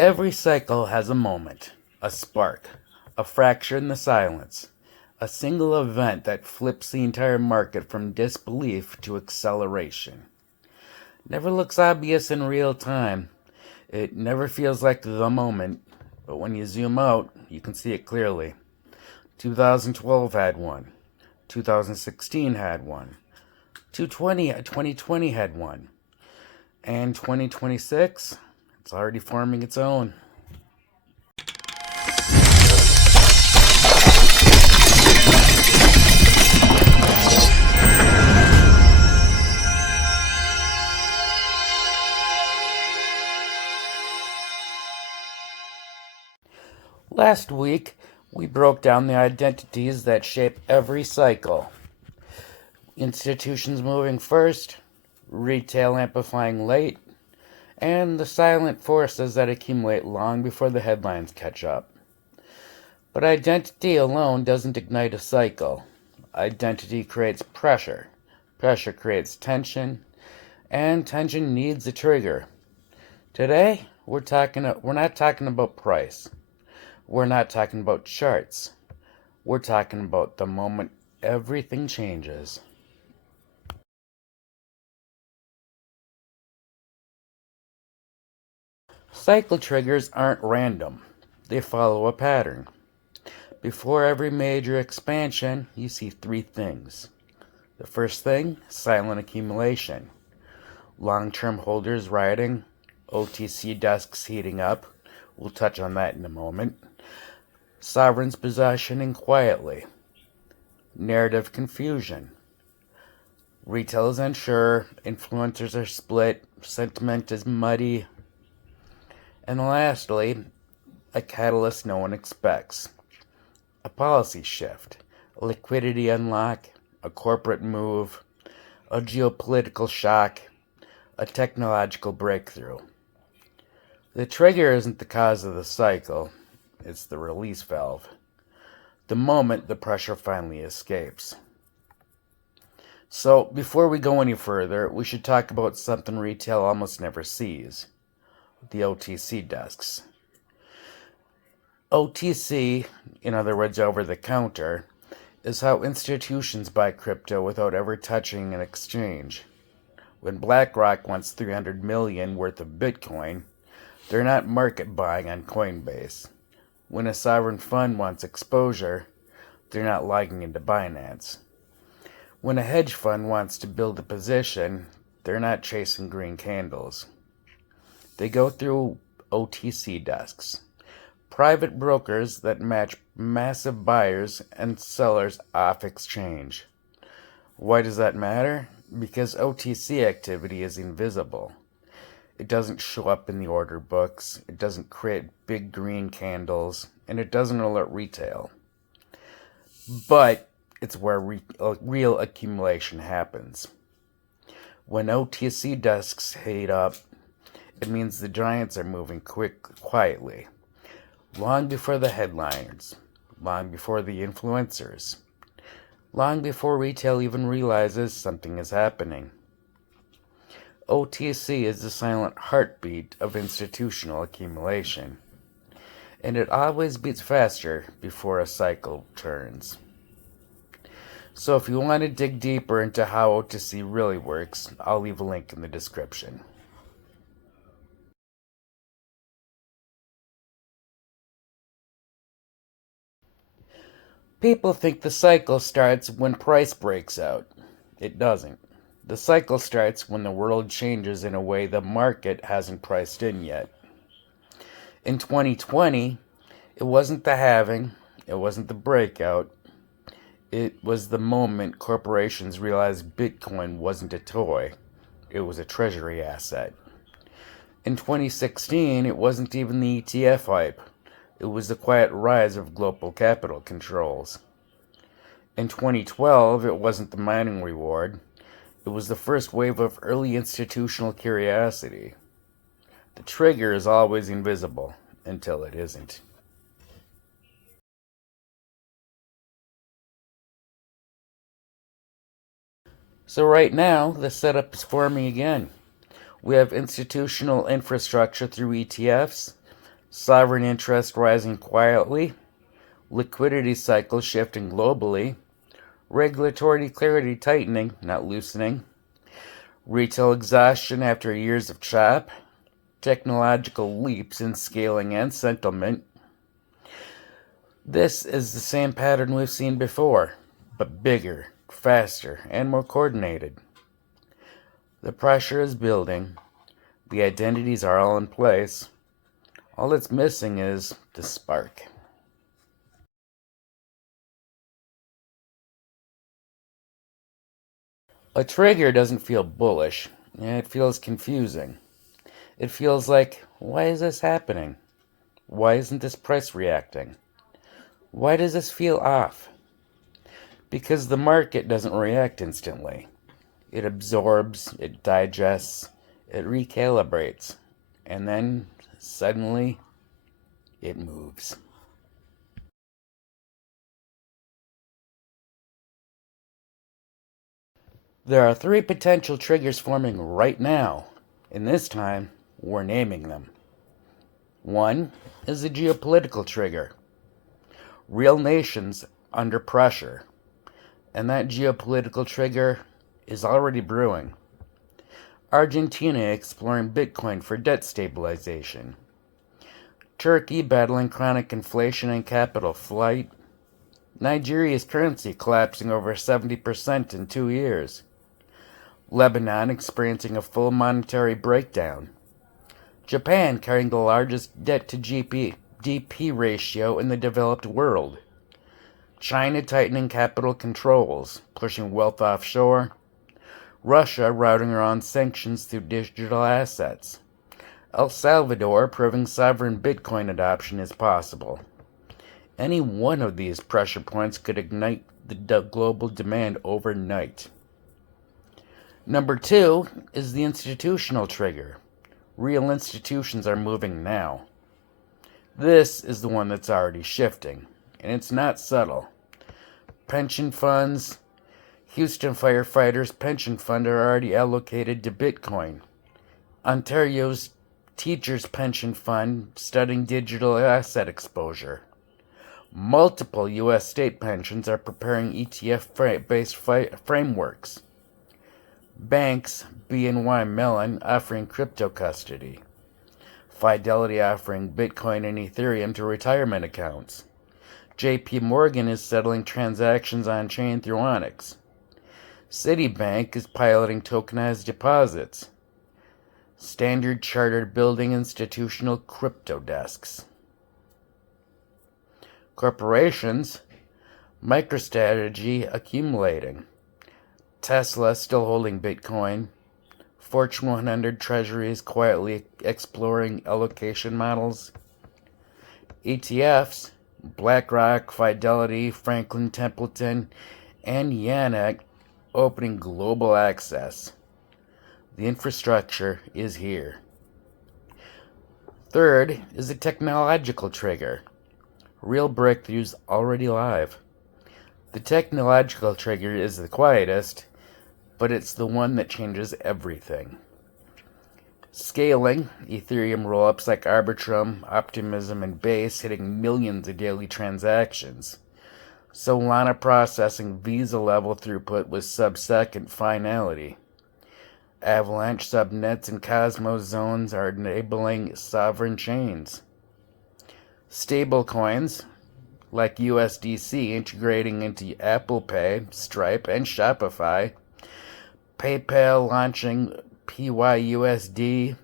Every cycle has a moment, a spark, a fracture in the silence, a single event that flips the entire market from disbelief to acceleration. Never looks obvious in real time. It never feels like the moment, but when you zoom out, you can see it clearly. 2012 had one. 2016 had one. 2020 had one. And 2026, it's already forming its own. Last week, we broke down the identities that shape every cycle. Institutions moving first, retail amplifying late, and the silent forces that accumulate long before the headlines catch up. But identity alone doesn't ignite a cycle. Identity creates pressure. Pressure creates tension, and tension needs a trigger. Today, we're not talking about price. We're not talking about charts. We're talking about the moment everything changes. Cycle triggers aren't random. They follow a pattern. Before every major expansion, you see three things. The first thing, silent accumulation. Long-term holders riding, OTC desks heating up. We'll touch on that in a moment. Sovereigns positioning quietly. Narrative confusion. Retail is unsure, influencers are split, sentiment is muddy. And lastly, a catalyst no one expects. A policy shift, a liquidity unlock, a corporate move, a geopolitical shock, a technological breakthrough. The trigger isn't the cause of the cycle, it's the release valve. The moment the pressure finally escapes. So, before we go any further, we should talk about something retail almost never sees. The OTC desks. OTC, in other words over the counter, is how institutions buy crypto without ever touching an exchange. When BlackRock wants $300 million worth of Bitcoin, they're not market buying on Coinbase. When a sovereign fund wants exposure, they're not logging into Binance. When a hedge fund wants to build a position, they're not chasing green candles. They go through OTC desks, private brokers that match massive buyers and sellers off exchange. Why does that matter? Because OTC activity is invisible. It doesn't show up in the order books, it doesn't create big green candles, and it doesn't alert retail. But it's where real accumulation happens. When OTC desks heat up, it means the giants are moving quietly. Long before the headlines, long before the influencers, long before retail even realizes something is happening. OTC is the silent heartbeat of institutional accumulation, and it always beats faster before a cycle turns. So if you want to dig deeper into how OTC really works, I'll leave a link in the description. People think the cycle starts when price breaks out. It doesn't. The cycle starts when the world changes in a way the market hasn't priced in yet. In 2020, it wasn't the halving, it wasn't the breakout, it was the moment corporations realized Bitcoin wasn't a toy, it was a treasury asset. In 2016, it wasn't even the ETF hype, it was the quiet rise of global capital controls. In 2012, it wasn't the mining reward, it was the first wave of early institutional curiosity. The trigger is always invisible until it isn't. So right now, the setup is forming again. We have institutional infrastructure through ETFs, sovereign interest rising quietly, liquidity cycles shifting globally, regulatory clarity tightening, not loosening, retail exhaustion after years of chop, technological leaps in scaling and settlement. This is the same pattern we've seen before, but bigger, faster, and more coordinated. The pressure is building, the identities are all in place. All that's missing is the spark. A trigger doesn't feel bullish, it feels confusing. It feels like, why is this happening? Why isn't this price reacting? Why does this feel off? Because the market doesn't react instantly. It absorbs, it digests, it recalibrates, and then suddenly it moves. There are three potential triggers forming right now, and this time we're naming them. One is a geopolitical trigger. Real nations under pressure, and that geopolitical trigger is already brewing. Argentina exploring Bitcoin for debt stabilization. Turkey battling chronic inflation and capital flight. Nigeria's currency collapsing over 70% in 2 years. Lebanon experiencing a full monetary breakdown. Japan carrying the largest debt to GDP ratio in the developed world. China tightening capital controls, pushing wealth offshore. Russia routing around sanctions through digital assets. El Salvador proving sovereign Bitcoin adoption is possible. Any one of these pressure points could ignite the global demand overnight. Number two is the institutional trigger. Real institutions are moving now. This is the one that's already shifting, and it's not subtle. Pension funds, Houston firefighters' pension fund are already allocated to Bitcoin. Ontario's teachers' pension fund studying digital asset exposure. Multiple U.S. state pensions are preparing ETF-based frameworks. Banks, BNY Mellon offering crypto custody. Fidelity offering Bitcoin and Ethereum to retirement accounts. JP Morgan is settling transactions on chain through Onyx. Citibank is piloting tokenized deposits. Standard Chartered building institutional crypto desks. Corporations, MicroStrategy accumulating. Tesla still holding Bitcoin. Fortune 100 treasuries quietly exploring allocation models. ETFs, BlackRock, Fidelity, Franklin Templeton, and Yannick opening global access. The infrastructure is here. Third is a technological trigger. Real breakthroughs already live. The technological trigger is the quietest, but it's the one that changes everything. Scaling, Ethereum rollups like Arbitrum, Optimism, and Base hitting millions of daily transactions. Solana processing Visa-level throughput with sub-second finality. Avalanche subnets and Cosmos zones are enabling sovereign chains. Stablecoins, like USDC integrating into Apple Pay, Stripe, and Shopify. PayPal launching PYUSD.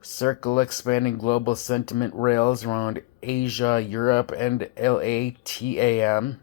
Circle expanding global sentiment rails around Asia, Europe, and LATAM.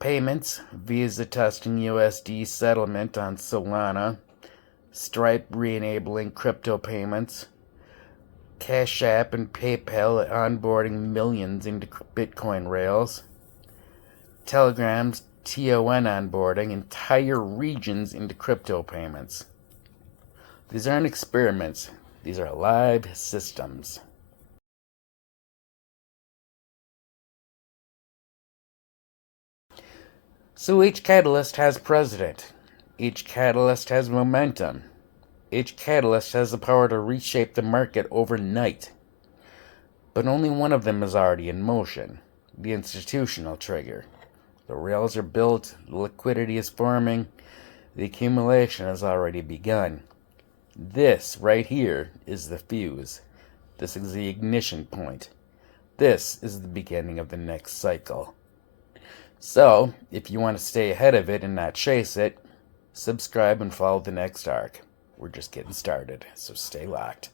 Payments, Visa testing USD settlement on Solana. Stripe re-enabling crypto payments. Cash App and PayPal onboarding millions into Bitcoin rails. Telegram's TON onboarding entire regions into crypto payments. These aren't experiments. These are live systems. So each catalyst has precedent. Each catalyst has momentum. Each catalyst has the power to reshape the market overnight, but only one of them is already in motion, the institutional trigger. The rails are built, the liquidity is forming, the accumulation has already begun. This right here is the fuse. This is the ignition point. This is the beginning of the next cycle. So, if you want to stay ahead of it and not chase it, subscribe and follow the next arc. We're just getting started, so stay locked.